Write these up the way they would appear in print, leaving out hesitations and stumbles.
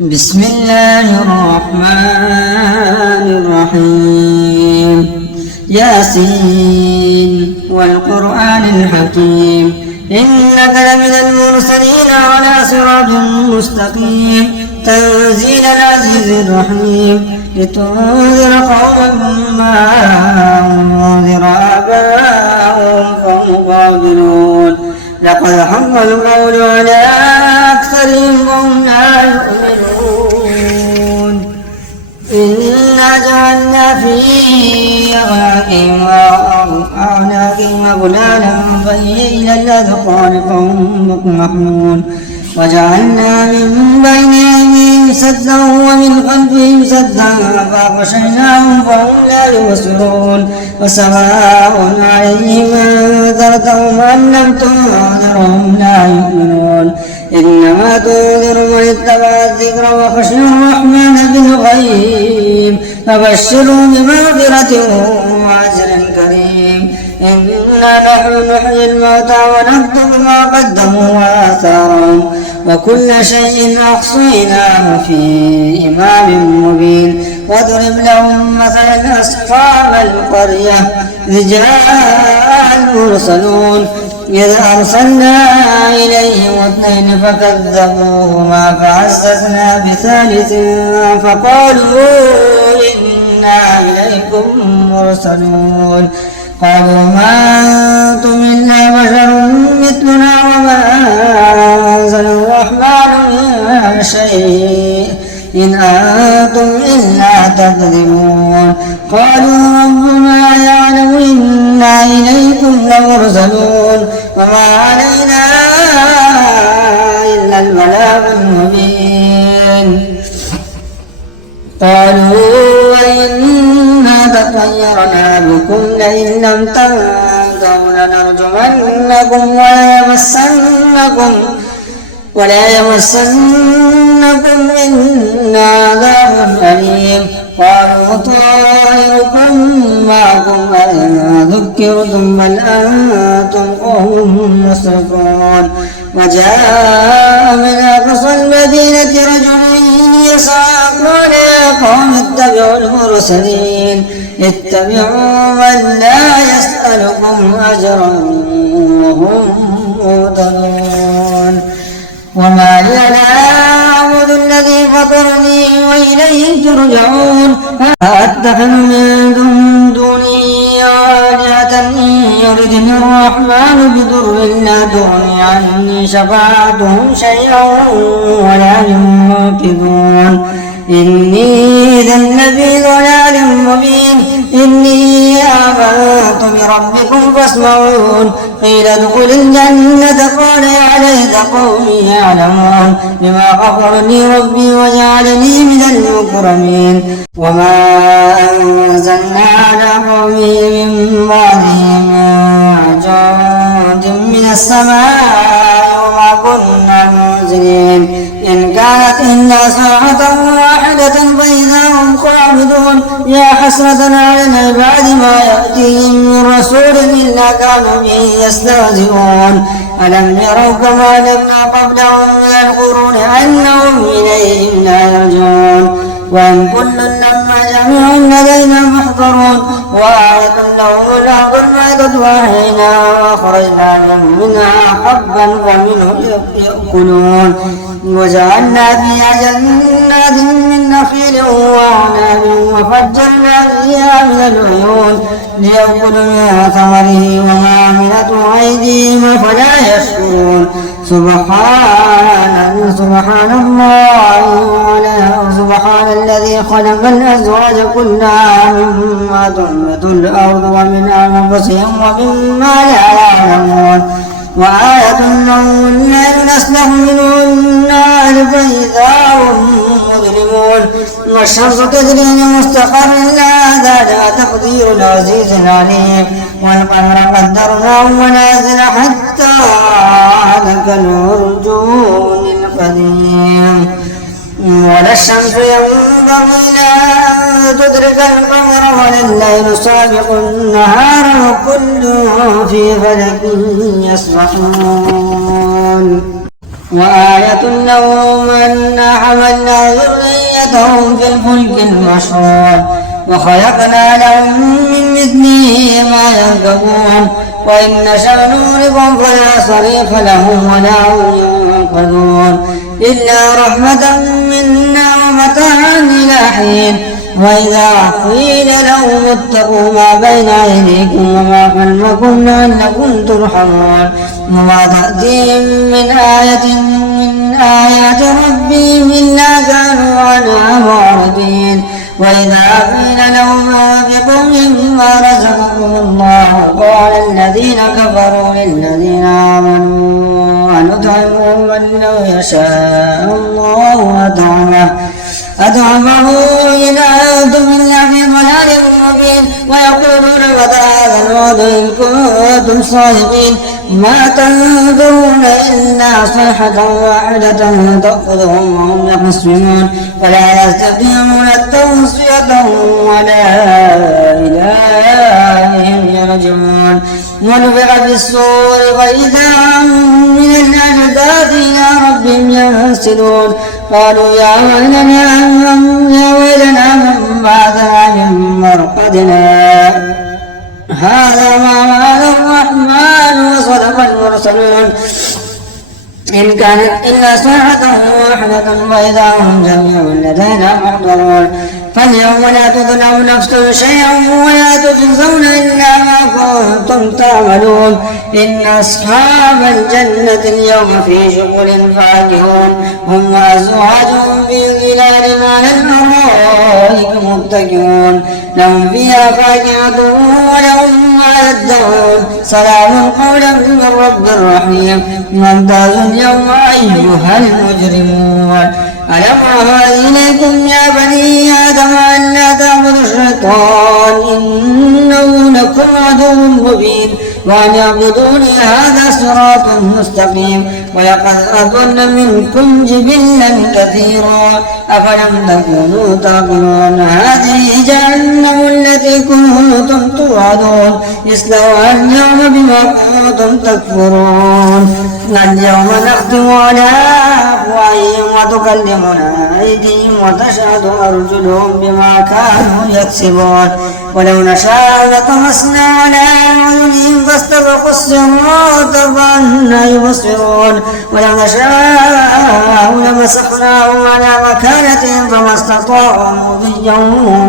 بسم الله الرحمن الرحيم ياسين والقرآن الحكيم إنك لمن المرسلين على صراط مستقيم تنزيل العزيز الرحيم لتنذر قوما ما أنذر آباؤهم فهم غافلون لقد حق القول على أكثرهم وهم لا يؤمنون إنا جعلنا في أعناقهم أغلالا فهي إلى الأذقان فهم مقمحون وجعلنا من بين أيديهم سدا ومن خلفهم سدا فأغشيناهم فهم لا يبصرون وسواء عليهم أنذرتهم أم لم تنذرهم لا يؤمنون إنما تنذر من اتبع الذكر وخشي الرحمن بالغيب فبشروا بمغفرة وأجر كريم إنا نحن نحيي الموتى ونكتب ما قدموا وآثارهم وكل شيء أحصيناه في إمام مبين واضرب لهم مثلا أصحاب القرية إذ جاء المرسلون إذ أرسلنا إليهم اثنين فكذبوهما فعززنا بثالث فقالوا إنا إليكم مرسلون قالوا ما أنتم إلا بشر مثلنا وما أنزل الرحمن من شيء إن أنتم إلا تكذبون قالوا ربنا يعلم إنا إليكم لمرسلون وما علينا إلا البلاغ المبين قالوا وإنا تطيرنا بكم لئن لم تنتهوا لنرجمنكم ولا يمسنكم منا عذاب أليم قالوا طائركم معكم أن ذكرتم بل أنتم قوم مسرفون وجاء من أقصى المدينة رجل يسعى قال يا قوم اتبعوا المرسلين اتبعوا من لا يسألكم أجرا وهم مهتدون وما لي لا أعبد الذي فطرني وإليه ترجعون أأتخذ من دونه آلهة إن يردني الرحمن بضر لا تغني عني شفاعتهم شيئا ولا ينقذون إني إذا لفي ضلال مبين إني آمنت بربكم فاسمعون قيل ادخل الجنة قال يا ليت قومي يعلمون بما غفر لي ربي وجعلني من المكرمين وما أنزلنا على قومه من بعده من جند من السماء وما كنا منزلين إن كانت إلا ساعة واحدة فإذا هم قاعدون يا حسرة على العباد ما يأتيهم من رسول إلا كانوا به يستهزئون ألم يروا كما أهلكنا قبلهم من القرون أنهم إليهم لا يرجعون وإن كل لما جميع لدينا محضرون وآية لهم الأرض الميتة وأحييناها وأخرجنا لهم منها حبا فمنه يأكلون وجعلنا فيها جنات من نخيل وأعناب وفجرنا فيها من العيون ليأكلوا من ثمره وما عملته أيديهم فلا يشكرون سبحان الله سبحان الذي خلق الأزواج كلها مما تنبت الأرض ومن أنفسهم ومما لا يعلمون وآية لهم الليل نسلخ منه النار فإذا هم مظلمون والشمس تجري لمستقر لها ذلك تقدير العزيز العليم والقمر قدرناه منازل حتى عاد كالعرجون القديم ولا الشمس ينبغي لها أن تدرك القمر ولا الليل سابق النهار وكل في فلك يسبحون وآية لهم أنا حملنا ذريتهم في الفلك المشحون وخلقنا لهم من مثله ما يركبون وإن نشأ نغرقهم فلا صريخ لهم ولا هم ينقذون إلا رحمة منا ومتاعا إلى حين وإذا قيل لهم اتقوا ما بين أيديكم وما خلفكم لعلكم ترحمون وما تأتيهم من آية من آيات ربهم إلا كانوا عنها معرضين وإذا قيل لهم أنفقوا مما رزقكم الله قال الذين كفروا للذين آمنوا أنطعم من لو يشاء الله أطعمه إن أنتم إلا في ضلال مبين ويقولون متى هذا الوعد إن كنتم صادقين ما تنظرون إلا صيحة واحدة تأخذهم وهم يخصمون ولا يستطيعون توصية ولا إلى إلههم يرجعون ونفخ في الصور فإذا هم من الأجداث إلى ربهم ينسلون قالوا يا ويلنا من بعثنا من مرقدنا هذا ما وعد الرحمن وصدق المرسلون إن كانت إلا صيحة واحدة فإذا هم جميع لدينا محضرون فاليوم لا تظلم نفس شيئا ولا تجزون إلا ما كنتم تعملون إن أصحاب الجنة اليوم في شغل فاكهون هم وأزواجهم في ظلال على الأرائك متكئون لهم فيها فاكهة ولهم ما يدعون سلام قولا من رب رحيم وامتازوا اليوم أيها المجرمون ألم أعهد إليكم يا بني آدم أن لا تعبدوا الشيطان إنه لكم عدو مبين وأن يعبدوني هذا صراط مستقيم ولقد أضل منكم جبلا كثيرا أفلم تكونوا تعقلون هذه جهنم التي كنتم توعدون اصلوها اليوم بما كنتم تكفرون اليوم نختم على أفواههم وتكلمنا أيديهم وتشهد أرجلهم بما كانوا يكسبون ولو نشاء لطمسنا على أعينهم فاستبقوا الصراط فأنى يبصرون ولو نشاء لمسخناهم على مكانتهم فما استطاعوا مضيا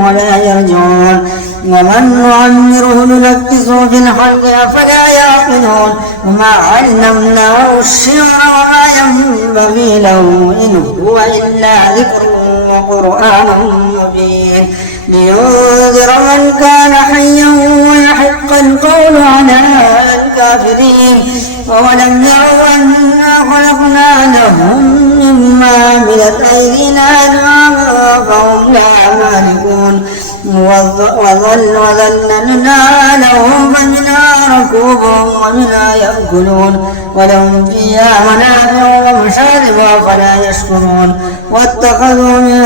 ولا يرجعون ومن نعمره ننكسه في الخلق أفلا يعقلون وما علمناه الشعر وما ينبغي له إن هو إلا ذكر وقرآن مبين لينذر من كان حيا ويحق القول على الكافرين ولم يروا أنا خلقنا لهم مما عملت أيدينا أنعاما فهم لا مالكون وظللنا لهم فمنها ركوبهم ومنها يأكلون ولهم فيها منافع ومشارب فلا يشكرون واتخذوا من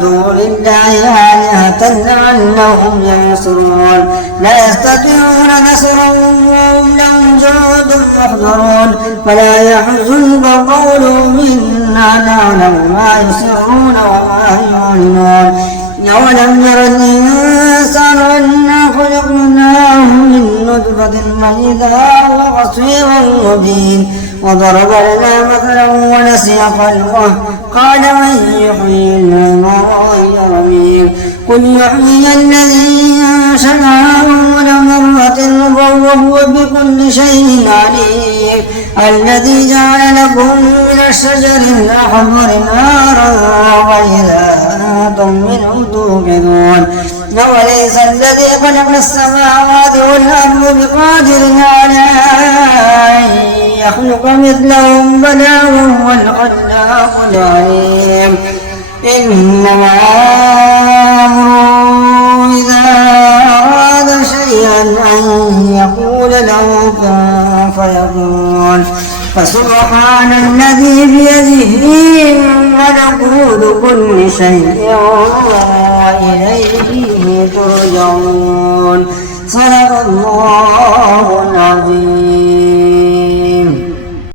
دون الله آلهة لعلهم ينصرون لا يستطيعون نصرهم وهم لهم جند محضرون فلا يحزنك قولهم إنا نعلم ما يسرون وما يعلنون أولم ير الإنسان أنا خلقناه من نطفة فإذا هو خصيم مبين وضرب لنا مثلا ونسي خلقه قال من يحيي العظام وهي رميم قل يحيي الذي أنشأها أول مرة وهو بكل شيء عليم الذي جعل لكم من الشجر الأحمر نارا وإذا أنتم منه توقدون أوليس الذي خلق السماوات والأرض بقادر على أن يخلق مثلهم بلى وهو الخلاق العليم إنما أمره إذا أراد شيئا أن يقول له كن فيكون فسبحان الذي بيده ملكوت كل شيء وإليه ترجعون صدق الله العظيم.